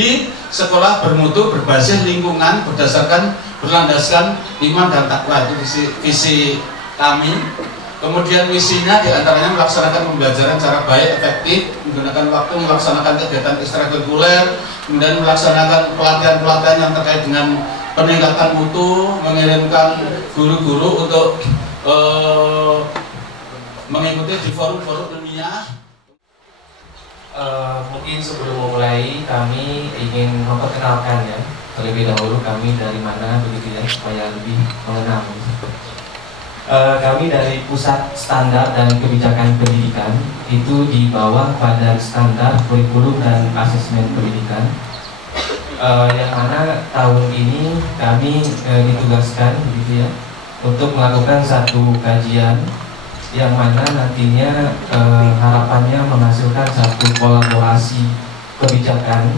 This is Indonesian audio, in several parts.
Jadi sekolah bermutu, berbasis lingkungan, berlandaskan iman dan takwa, itu visi kami. Kemudian misinya diantaranya melaksanakan pembelajaran secara baik, efektif, menggunakan waktu, melaksanakan kegiatan ekstrakurikuler, kemudian melaksanakan pelatihan-pelatihan yang terkait dengan peningkatan mutu, mengirimkan guru-guru untuk mengikuti di forum-forum ilmiah. Mungkin sebelum memulai kami ingin memperkenalkan ya terlebih dahulu kami dari mana begitu ya supaya lebih mengenal. Kami dari Pusat Standar dan Kebijakan Pendidikan, itu di bawah Badan Standar Kurikulum dan Asesmen Pendidikan, yang mana tahun ini kami ditugaskan gitu ya untuk melakukan satu kajian yang mana nantinya harapannya menghasilkan satu kolaborasi kebijakan,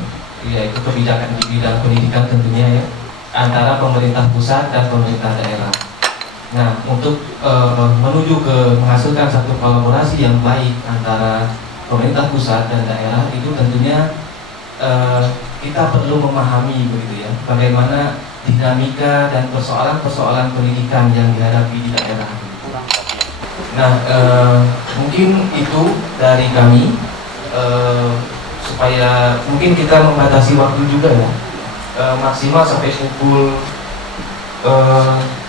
yaitu kebijakan di bidang pendidikan tentunya ya, antara pemerintah pusat dan pemerintah daerah. Nah, untuk menuju ke menghasilkan satu kolaborasi yang baik antara pemerintah pusat dan daerah, itu tentunya kita perlu memahami begitu ya, bagaimana dinamika dan persoalan-persoalan pendidikan yang dihadapi di daerah. Nah, mungkin itu dari kami, supaya mungkin kita membatasi waktu juga ya, maksimal sampai pukul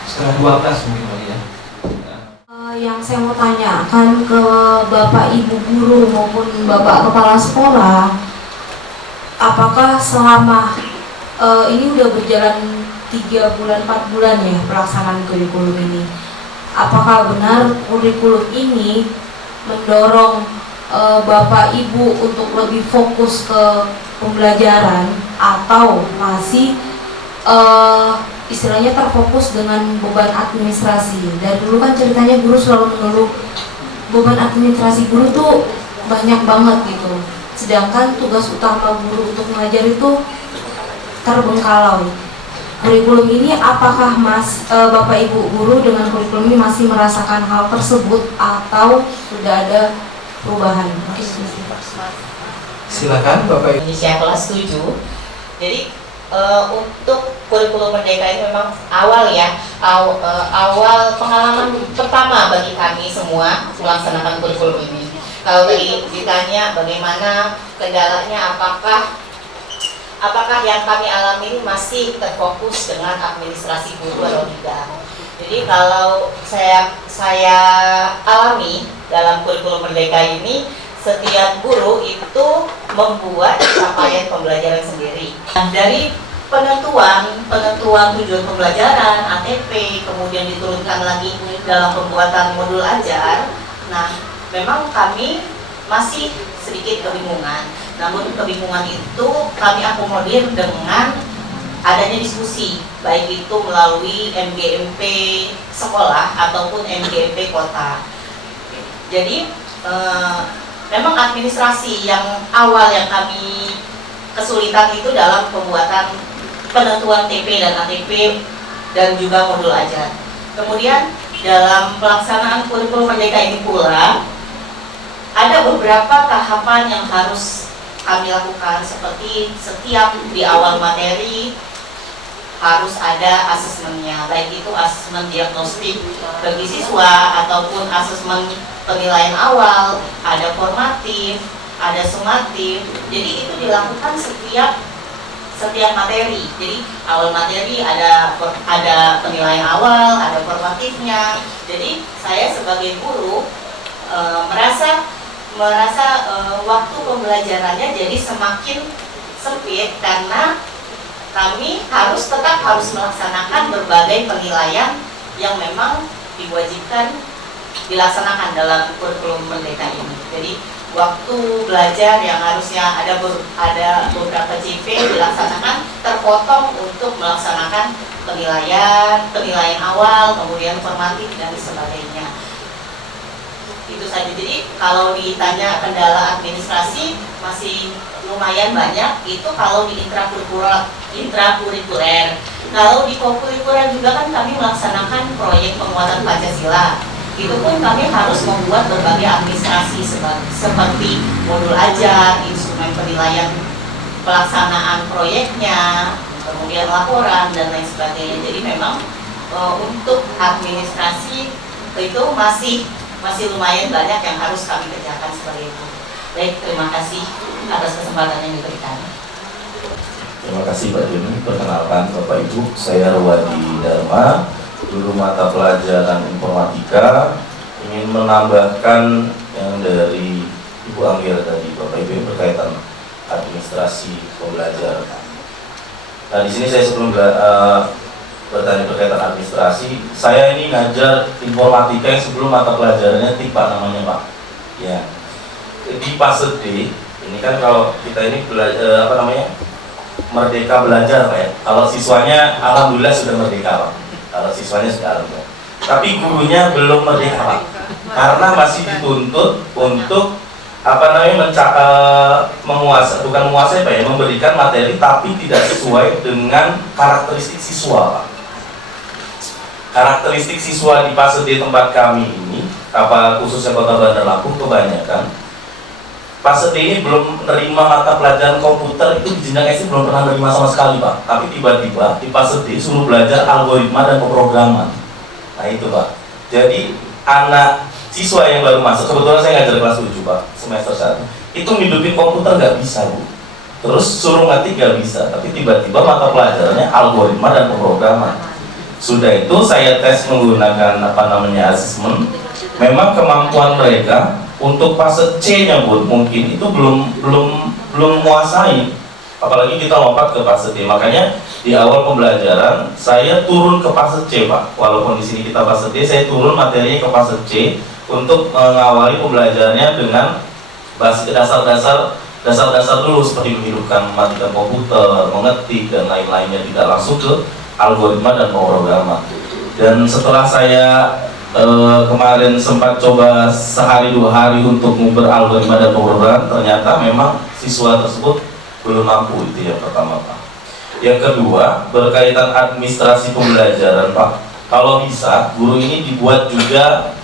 11:30 mungkin kali ya. Yang saya mau tanyakan ke Bapak Ibu guru maupun Bapak Kepala Sekolah, apakah selama ini udah berjalan 3 bulan 4 bulan ya pelaksanaan kurikulum ini, apakah benar kurikulum ini mendorong Bapak Ibu untuk lebih fokus ke pembelajaran atau masih istilahnya terfokus dengan beban administrasi? Dari dulu kan ceritanya guru selalu mengeluh beban administrasi guru tuh banyak banget gitu, sedangkan tugas utama guru untuk mengajar itu terbengkalai. Kurikulum ini apakah Bapak Ibu guru dengan kurikulum ini masih merasakan hal tersebut atau sudah ada perubahan? Silakan Bapak Ibu. Indonesia kelas 7. Jadi untuk kurikulum merdeka ini memang awal ya, awal pengalaman pertama bagi kami semua melaksanakan kurikulum ini. Kalau tadi ditanya bagaimana kendalanya, apakah yang kami alami ini masih terfokus dengan administrasi guru atau tidak. Jadi kalau saya alami dalam kurikulum merdeka ini, setiap guru itu membuat capaian pembelajaran sendiri. Nah, dari penentuan tujuan pembelajaran, ATP, kemudian diturunkan lagi dalam pembuatan modul ajar. Nah, memang kami masih sedikit kebingungan. Namun kebingungan itu kami akomodir dengan adanya diskusi, baik itu melalui MGMP sekolah ataupun MGMP kota. Jadi memang administrasi yang awal yang kami kesulitan itu dalam pembuatan penentuan TP dan ATP dan juga modul ajar. Kemudian dalam pelaksanaan kurikulum merdeka ini pula ada beberapa tahapan yang harus kami lakukan, seperti setiap di awal materi harus ada asesmennya, baik itu asesmen diagnostik bagi siswa ataupun asesmen penilaian awal, ada formatif, ada sumatif. Jadi itu dilakukan setiap materi. Jadi awal materi ada penilaian awal, ada formatifnya. Jadi saya sebagai guru merasa waktu pembelajarannya jadi semakin sempit karena kami tetap harus melaksanakan berbagai penilaian yang memang diwajibkan dilaksanakan dalam kurikulum merdeka ini. Jadi waktu belajar yang harusnya ada beberapa CV dilaksanakan terpotong untuk melaksanakan penilaian awal, kemudian formatif dan sebagainya. Itu saja. Jadi kalau ditanya kendala administrasi masih lumayan banyak, itu kalau di intrakurikuler. Kalau di kokurikuler juga kan kami melaksanakan proyek penguatan Pancasila. Itu pun kami harus membuat berbagai administrasi seperti modul ajar, instrumen penilaian pelaksanaan proyeknya, kemudian laporan dan lain sebagainya. Jadi memang untuk administrasi itu masih lumayan banyak yang harus kami kerjakan sebagai itu. Baik, terima kasih atas kesempatan yang diberikan. Terima kasih Mbak Dini. Perkenalkan Bapak Ibu, saya Ruwadi Dharma, guru mata pelajaran informatika. Ingin menambahkan yang dari Ibu Anggira tadi, Bapak Ibu, yang berkaitan administrasi pembelajaran. Nah, di sini saya sebelum bertanya berkaitan administrasi, saya ini ngajar informatika yang sebelum mata pelajarannya TIPA namanya Pak. Ya, di fase D ini kan kalau kita ini merdeka belajar Pak ya. Kalau siswanya alhamdulillah sudah merdeka Pak. Kalau siswanya sudah alhamdulillah. Tapi gurunya belum merdeka Pak. Karena masih dituntut untuk menguasai Pak ya, memberikan materi tapi tidak sesuai dengan karakteristik siswa Pak. Karakteristik siswa di fase D tempat kami ini, khususnya Kota Bandar Lampung, kebanyakan fase D ini belum menerima mata pelajaran komputer. Itu di jenjang SD belum pernah menerima sama sekali Pak. Tapi tiba-tiba di fase D suruh belajar algoritma dan pemrograman. Nah itu Pak. Jadi anak siswa yang baru masuk, kebetulan saya ngajar kelas 7 Pak, semester 1, itu ngidupin komputer nggak bisa Bu. Terus suruh ngetik nggak bisa. Tapi tiba-tiba mata pelajarannya algoritma dan pemrograman. Sudah itu saya tes menggunakan asesmen. Memang kemampuan mereka untuk fase C-nya pun mungkin itu belum menguasai. Apalagi kita lompat ke fase D. Makanya di awal pembelajaran saya turun ke fase C Pak. Walaupun di sini kita fase D, saya turun materinya ke fase C untuk mengawali pembelajarannya dengan dasar-dasar dulu, seperti menghidupkan, mematikan komputer, mengetik dan lain-lainnya, tidak langsung ke algoritma dan pemrograman. Dan setelah saya kemarin sempat coba sehari 2 hari untuk nguber algoritma dan pemrograman, ternyata memang siswa tersebut belum mampu. Itu yang pertama Pak. Yang kedua, berkaitan administrasi pembelajaran Pak. Kalau bisa, guru ini dibuat juga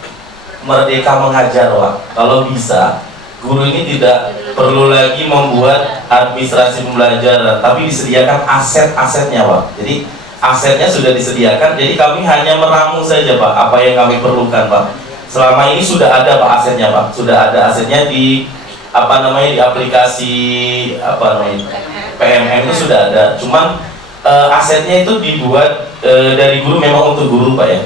merdeka mengajar Pak. Kalau bisa, guru ini tidak perlu lagi membuat administrasi pembelajaran, tapi disediakan aset-asetnya Pak. Jadi asetnya sudah disediakan, jadi kami hanya meramu saja Pak apa yang kami perlukan Pak. Selama ini sudah ada Pak asetnya Pak, sudah ada asetnya di di aplikasi PMM itu sudah ada. Cuman asetnya itu dibuat dari guru, memang untuk guru Pak ya,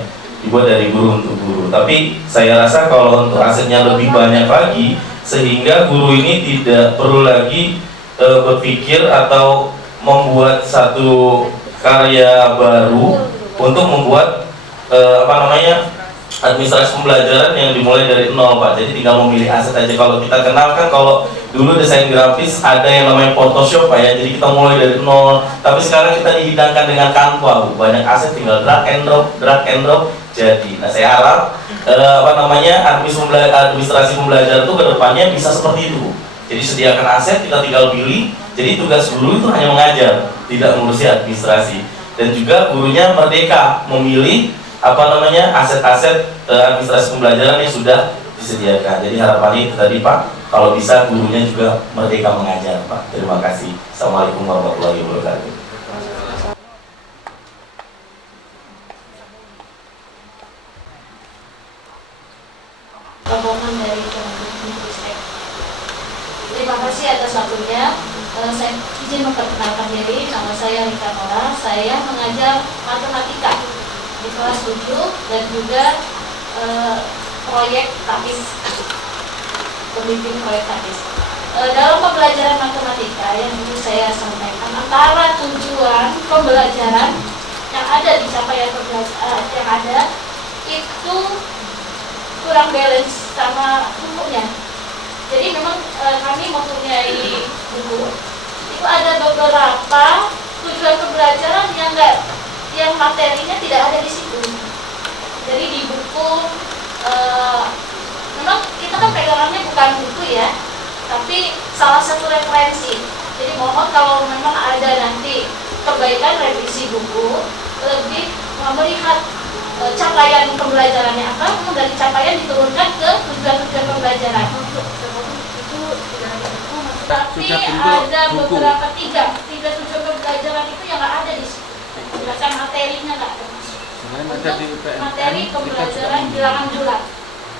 dibuat dari guru untuk guru. Tapi saya rasa kalau untuk asetnya lebih banyak lagi, sehingga guru ini tidak perlu lagi berpikir atau membuat satu karya baru untuk membuat administrasi pembelajaran yang dimulai dari nol Pak. Jadi tinggal memilih aset aja. Kalau kita kenal kan, kalau dulu desain grafis ada yang namanya Photoshop Pak ya, jadi kita mulai dari nol. Tapi sekarang kita dihidangkan dengan Canva Bu. Banyak aset, tinggal drag and drop jadi. Nah saya harap administrasi pembelajaran itu kedepannya bisa seperti itu Bu. Jadi sediakan aset, kita tinggal pilih. Jadi tugas guru itu hanya mengajar, tidak mengurusi administrasi. Dan juga gurunya merdeka memilih aset-aset administrasi pembelajaran yang sudah disediakan. Jadi harapannya itu tadi Pak, kalau bisa gurunya juga merdeka mengajar Pak. Terima kasih. Assalamualaikum warahmatullahi wabarakatuh. Rombongan dari Kemenristek. Terima kasih atas waktunya. Saya izin memperkenalkan diri, nama saya Rika Nora. Saya mengajar matematika di kelas 7 dan juga proyek TAPIS, pembimbing proyek TAPIS. Dalam pembelajaran matematika yang dulu saya sampaikan, antara tujuan pembelajaran yang ada di capaian pembelajaran yang ada itu kurang balance sama bukunya. Jadi memang kami mempunyai buku, itu ada beberapa tujuan pembelajaran yang materinya tidak ada di situ. Jadi di buku memang kita kan pegangannya bukan buku ya, tapi salah satu referensi. Jadi mohon kalau memang ada nanti perbaikan revisi buku, lebih melihat capaian pembelajarannya apa, kemudian dari capaian diturunkan ke tujuan-tujuan pembelajaran. Tapi sudah bentuk ada buku. beberapa tiga tujuan pembelajaran itu yang nggak ada di situ. Penjelasan materinya nggak termasuk. Selain ada di Untuk UPMN, materi kita juga pembelajaran memiliki. bilangan bulan.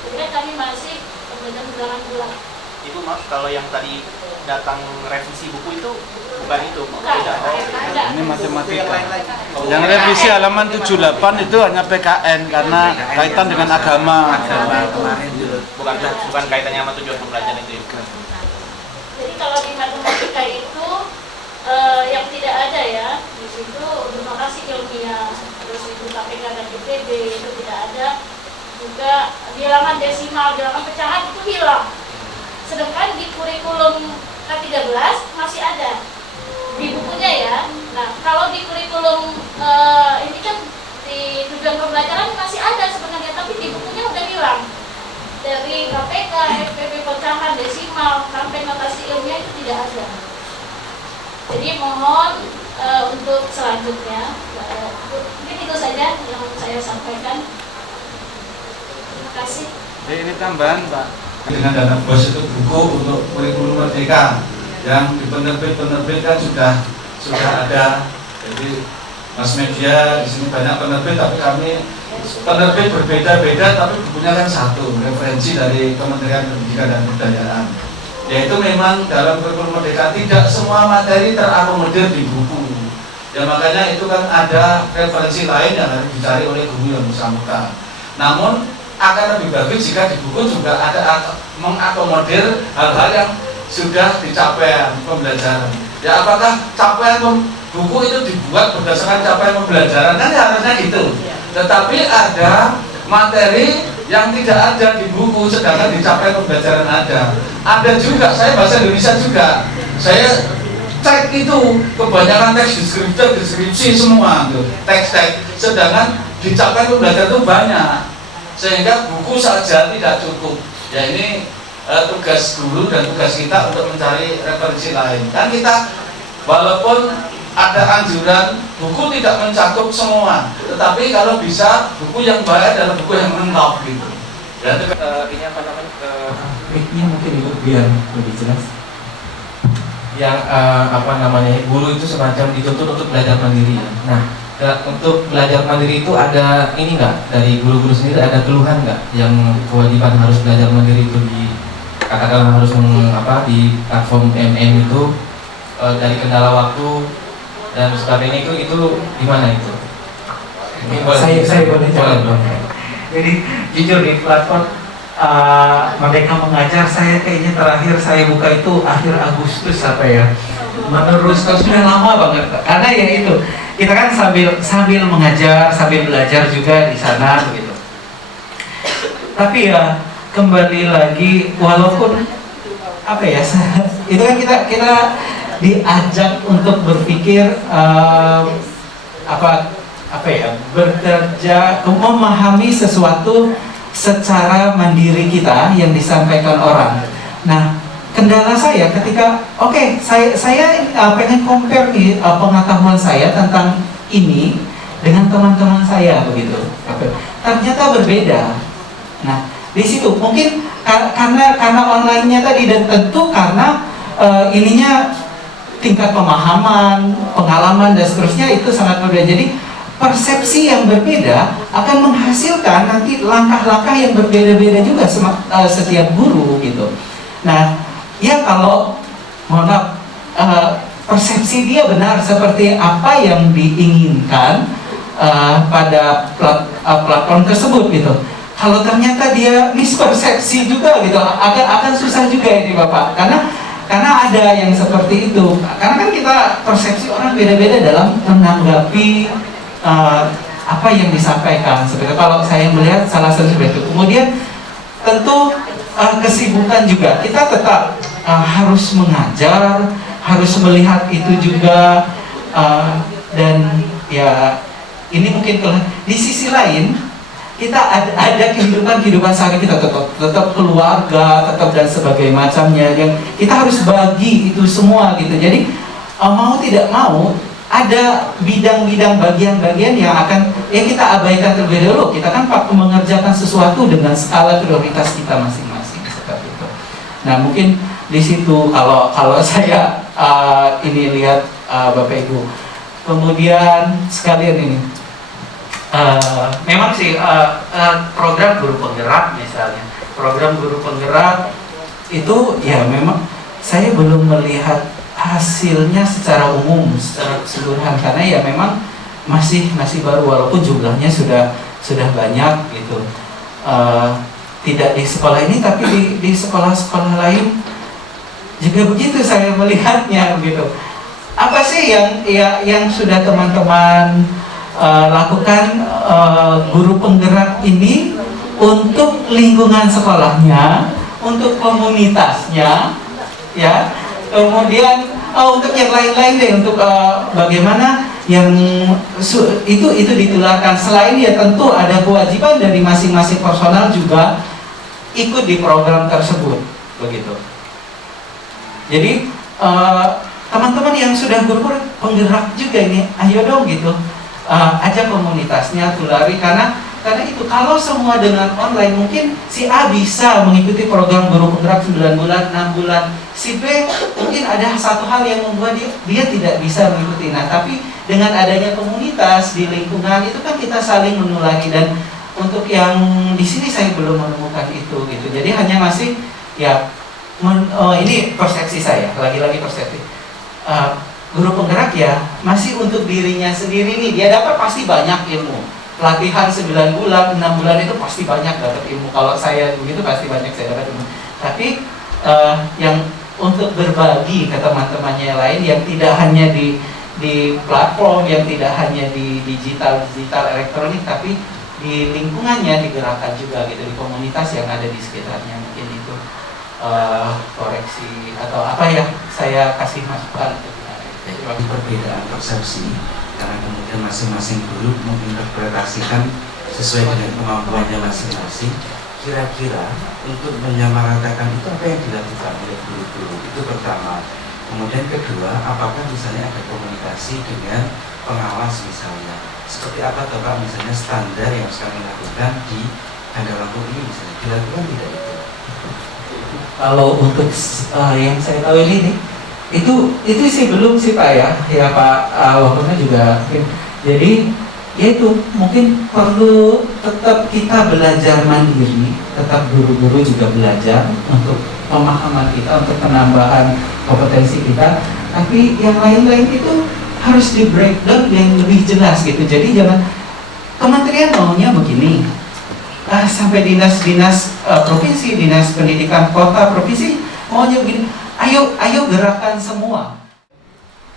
Jadi kan kami masih pembelajaran bilangan bulan. Ibu maaf kalau yang tadi datang revisi buku itu bukan itu, Bukan, beda. Oh, ada. Ini matematika. yang lain-lain. Yang revisi halaman 78 itu hanya PKN karena kaitan dengan agama. Bukan kaitannya sama tujuan pembelajaran itu. Jadi kalau di matematika itu yang tidak ada ya di situ demokrasi ilmiah, terus itu KPK dan IPB itu tidak ada. Juga bilangan desimal, bilangan pecahan itu hilang. Sedangkan di kurikulum K13 masih ada di bukunya ya. Nah kalau di kurikulum ini kan di tujuan pembelajaran masih ada sebenarnya, tapi di bukunya udah hilang. Dari KPK, FPB pecahan, desimal, sampai notasi ilmiah itu tidak ada. Jadi mohon untuk selanjutnya, mungkin itu saja yang saya sampaikan. Terima kasih. Ini tambahan Pak. Dengan dana bos itu buku untuk kurikulum merdeka yang di penerbit kan sudah ada. Jadi mas media di sini banyak penerbit, tapi kami penerbit berbeda-beda, tapi bukunya kan satu, referensi dari Kementerian Pendidikan dan Kebudayaan. Yaitu memang dalam kurikulum merdeka tidak semua materi terakomodir di buku. Ya makanya itu kan ada referensi lain yang harus dicari oleh guru yang bersangkutan. Namun akan lebih bagus jika di buku juga ada mengakomodir hal-hal yang sudah dicapai pembelajaran. Ya apakah capaian buku itu dibuat berdasarkan capaian pembelajaran, kan harusnya gitu. Tetapi ada materi yang tidak ada di buku sedangkan di capaian pembelajaran ada. Ada juga, saya bahasa Indonesia juga. Saya cek itu kebanyakan teks deskripsi semua tuh, teks-teks. Sedangkan di capaian pembelajaran itu banyak. Sehingga buku saja tidak cukup. Ya ini tugas guru dan tugas kita untuk mencari referensi lain. Kan kita walaupun ada anjuran buku tidak mencakup semua, tetapi kalau bisa buku yang baik adalah buku yang lengkap gitu. Ya, Ini apa namanya? Mic-nya mungkin Ibu biar lebih jelas. Yang guru itu semacam dituntut untuk belajar mandiri. Nah, untuk belajar mandiri itu ada ini nggak dari guru-guru sendiri, ada keluhan nggak yang kewajiban harus belajar mandiri itu katakanlah harus di platform MM itu dari kendala waktu dan sebagainya itu gimana itu? Saya boleh jawab. Jadi jujur di platform Merdeka Mengajar, saya kayaknya terakhir saya buka itu akhir Agustus meneruskan sudah lama banget, karena ya itu kita kan sambil mengajar, sambil belajar juga di sana begitu. Tapi ya kembali lagi, walaupun itu kan kita diajak untuk berpikir bekerja, memahami sesuatu secara mandiri kita yang disampaikan orang. Nah, kendala saya ketika saya pengen compare nih pengetahuan saya tentang ini dengan teman-teman saya begitu. Ternyata berbeda. Nah, di situ mungkin karena online-nya tadi, dan tentu karena ininya tingkat pemahaman, pengalaman dan seterusnya itu sangat berbeda. Jadi persepsi yang berbeda akan menghasilkan nanti langkah-langkah yang berbeda-beda juga setiap guru gitu. Nah, ya kalau persepsi dia benar seperti apa yang diinginkan pada platform tersebut gitu. Kalau ternyata dia mispersepsi juga gitu, akan susah juga ini Bapak, karena ada yang seperti itu. Karena kan kita persepsi orang beda-beda dalam menanggapi apa yang disampaikan. Seperti kalau saya melihat salah satu seperti itu. Kemudian tentu kesibukan juga. Kita tetap harus mengajar, harus melihat itu juga, dan ya ini mungkin di sisi lain kita ada kehidupan sehari kita tetap keluarga, tetap dan sebagainya macamnya yang kita harus bagi itu semua gitu. Jadi mau tidak mau ada bidang-bidang bagian-bagian yang akan kita abaikan terlebih dahulu. Kita kan mengerjakan sesuatu dengan skala prioritas kita masing-masing seperti itu. Nah, mungkin di situ kalau saya ini lihat Bapak Ibu. Kemudian sekalian ini memang sih program guru penggerak misalnya, program guru penggerak itu ya memang saya belum melihat hasilnya secara umum, secara keseluruhan, karena ya memang masih baru, walaupun jumlahnya sudah banyak gitu. Tidak di sekolah ini tapi di sekolah-sekolah lain juga begitu saya melihatnya gitu. Apa sih yang sudah teman-teman lakukan guru penggerak ini untuk lingkungan sekolahnya, untuk komunitasnya, ya. Kemudian untuk yang lain-lain deh, untuk bagaimana yang itu ditularkan. Selain ya tentu ada kewajiban dari masing-masing personal juga ikut di program tersebut, begitu. Jadi teman-teman yang sudah guru penggerak juga ini, ayo dong gitu, ajak komunitasnya, tulari, karena itu kalau semua dengan online mungkin si A bisa mengikuti program guru penggerak 9 bulan, 6 bulan, si B mungkin ada satu hal yang membuat dia tidak bisa mengikuti. Nah, tapi dengan adanya komunitas di lingkungan itu kan kita saling menulari, dan untuk yang di sini saya belum menemukan itu gitu. Jadi hanya masih ya ini persepsi saya, lagi-lagi persepsi. Guru penggerak ya masih untuk dirinya sendiri nih, dia dapat pasti banyak ilmu. Pelatihan 9 bulan, 6 bulan itu pasti banyak dapat ilmu. Kalau saya begitu pasti banyak saya dapat ilmu. Tapi yang untuk berbagi ke teman-temannya lain yang tidak hanya di platform, yang tidak hanya di digital elektronik, tapi di lingkungannya digerakkan juga gitu, di komunitas yang ada di sekitarnya. Mungkin itu koreksi atau apa ya saya kasih masukan. Jadi perbedaan persepsi karena kemudian masing-masing guru menginterpretasikan sesuai dengan kemampuannya masing-masing. Kira-kira untuk menyamaratakan itu apa yang dilakukan oleh guru-guru itu pertama. Kemudian kedua, apakah misalnya ada komunikasi dengan pengawas misalnya, seperti apa Bapak misalnya standar yang sekarang dilakukan di Bandar Lampung ini misalnya dilakukan tidak itu? Kalau untuk yang saya tahu ini nih, itu sih belum sih Pak ya Pak Wakilnya juga. Jadi yaitu mungkin perlu tetap kita belajar mandiri, tetap guru-guru juga belajar untuk pemahaman kita, untuk penambahan kompetensi kita. Tapi yang lain-lain itu harus di breakdown yang lebih jelas gitu. Jadi jangan kementerian maunya begini, sampai dinas-dinas provinsi, dinas pendidikan kota provinsi maunya begini. Ayo gerakan semua.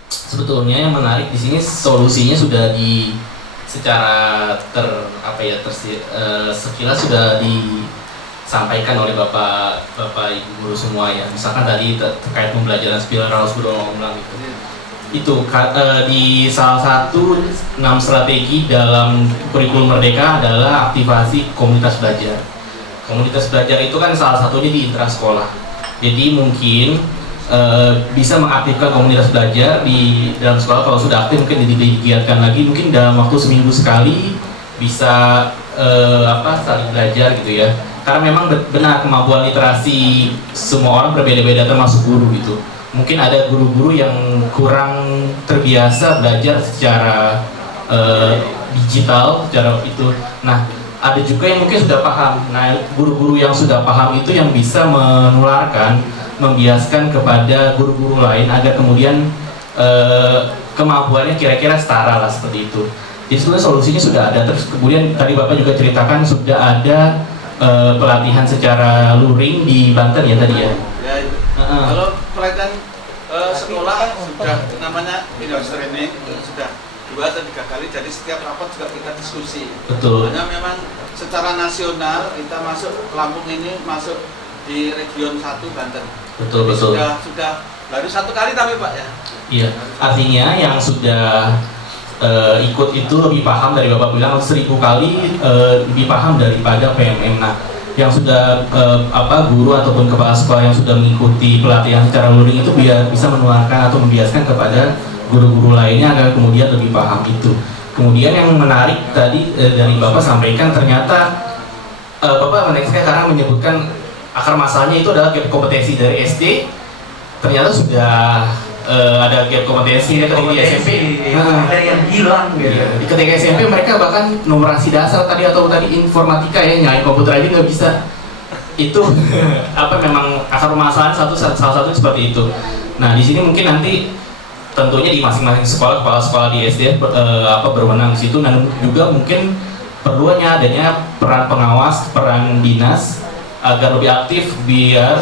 Sebetulnya yang menarik di sini solusinya sudah secara sekilas sudah disampaikan oleh Bapak Ibu guru semua ya. Misalkan tadi terkait pembelajaran spiral ulang itu di salah satu 6 strategi dalam kurikulum Merdeka adalah aktivasi komunitas belajar. Komunitas belajar itu kan salah satunya di intrasekolah. Jadi mungkin bisa mengaktifkan komunitas belajar di dalam sekolah. Kalau sudah aktif mungkin digiatkan lagi, mungkin dalam waktu seminggu sekali bisa saling belajar gitu ya. Karena memang benar kemampuan literasi semua orang berbeda-beda termasuk guru gitu. Mungkin ada guru-guru yang kurang terbiasa belajar secara digital, secara itu. Nah, ada juga yang mungkin sudah paham. Nah, guru-guru yang sudah paham itu yang bisa menularkan, membiaskan kepada guru-guru lain agar kemudian kemampuannya kira-kira setara lah seperti itu. Jadi sebenarnya solusinya sudah ada. Terus kemudian tadi Bapak juga ceritakan sudah ada pelatihan secara luring di Banten ya tadi ya. Ya, kalau pelatihan sekolah sudah namanya in-house training sudah 2 atau 3 kali, jadi setiap rapat juga kita diskusi. Betul. Hanya memang secara nasional kita masuk Lampung ini masuk di region 1 Banten. Betul. Sudah baru 1 kali tapi Pak ya. Iya, artinya yang sudah ikut itu lebih paham dari Bapak bilang 1000 kali lebih paham daripada PMM. Nah, yang sudah guru ataupun kepala sekolah yang sudah mengikuti pelatihan secara luring itu bisa menularkan atau membiaskan kepada guru-guru lainnya agar kemudian lebih paham itu. Kemudian yang menarik tadi dari Bapak sampaikan, ternyata Bapak menarik sekarang menyebutkan akar masalahnya itu adalah kompetensi dari SD ternyata sudah ada gap kompetensi ketika di SMP. Dari yang hilang gitu. Iya, di ketika SMP mereka bahkan numerasi dasar tadi atau tadi informatika ya, nyalain komputer aja nggak bisa. Itu apa memang akar permasalahan salah satu seperti itu. Nah di sini mungkin nanti tentunya di masing-masing sekolah, kepala sekolah di SD berwenang di situ, dan juga mungkin perlunya adanya peran pengawas, peran dinas agar lebih aktif biar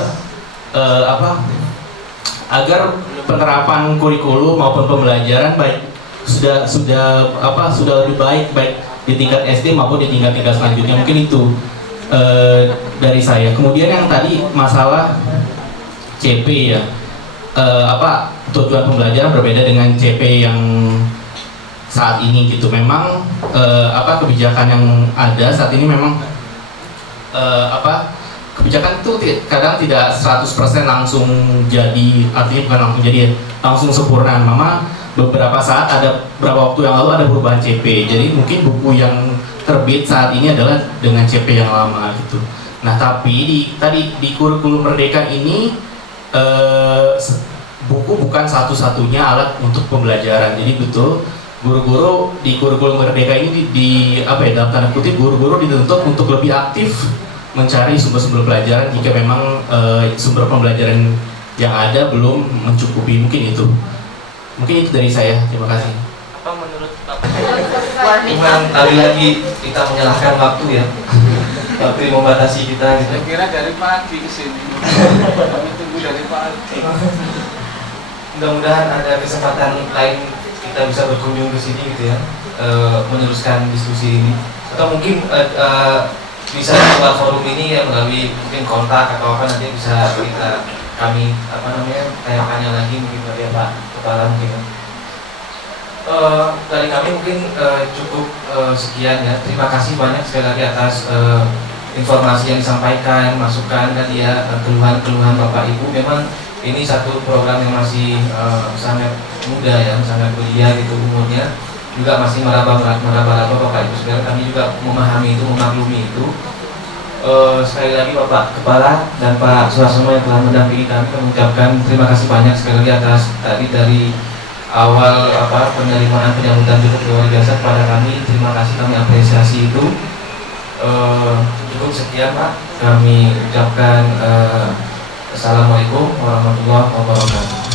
agar penerapan kurikulum maupun pembelajaran sudah lebih baik di tingkat SD maupun di tingkat selanjutnya. Mungkin itu dari saya. Kemudian yang tadi masalah CP ya, tujuan pembelajaran berbeda dengan CP yang saat ini gitu. Memang kebijakan yang ada saat ini memang kebijakan itu kadang tidak 100% langsung jadi, artinya bukan langsung jadi ya, langsung sempurna. Mama beberapa saat ada beberapa waktu yang lalu ada perubahan CP. Jadi mungkin buku yang terbit saat ini adalah dengan CP yang lama gitu. Nah tapi di kurikulum Merdeka ini buku bukan satu-satunya alat untuk pembelajaran. Jadi betul guru-guru di kurikulum Merdeka ini dalam tanda kutip guru-guru dituntut untuk lebih aktif mencari sumber-sumber pelajaran jika memang sumber pembelajaran yang ada belum mencukupi. Mungkin itu dari saya. Terima kasih. Apa menurut Bapak? Cuman lagi kita menyalahkan waktu ya. Waktu yang membatasi kita gitu. Saya kira dari pagi ke sini. Kami tunggu dari pagi. Mudah-mudahan ada kesempatan lain kita bisa berkunjung ke sini gitu ya, meneruskan diskusi ini. Atau mungkin bisa lewat forum ini ya, melalui mungkin kontak atau apa, nanti bisa kami tanya lagi mungkin dari Pak Kepala mungkin. Dari kami mungkin cukup sekian ya. Terima kasih banyak sekali lagi atas informasi yang disampaikan, masukan tadi ya, keluhan-keluhan Bapak Ibu. Memang ini satu program yang masih sangat muda ya, sangat belia gitu umurnya, juga masih meraba-raba Bapak Ibu. Sebenarnya kami juga memahami itu, memaklumi itu. Sekali lagi Bapak Kepala dan Pak Suarsono yang telah mendampingi kami, mengucapkan terima kasih banyak sekali lagi atas tadi dari awal penerimaan penyambutan cukup luar biasa kepada kami. Terima kasih, kami apresiasi itu. Cukup sekian Pak, kami ucapkan Assalamualaikum warahmatullahi wabarakatuh.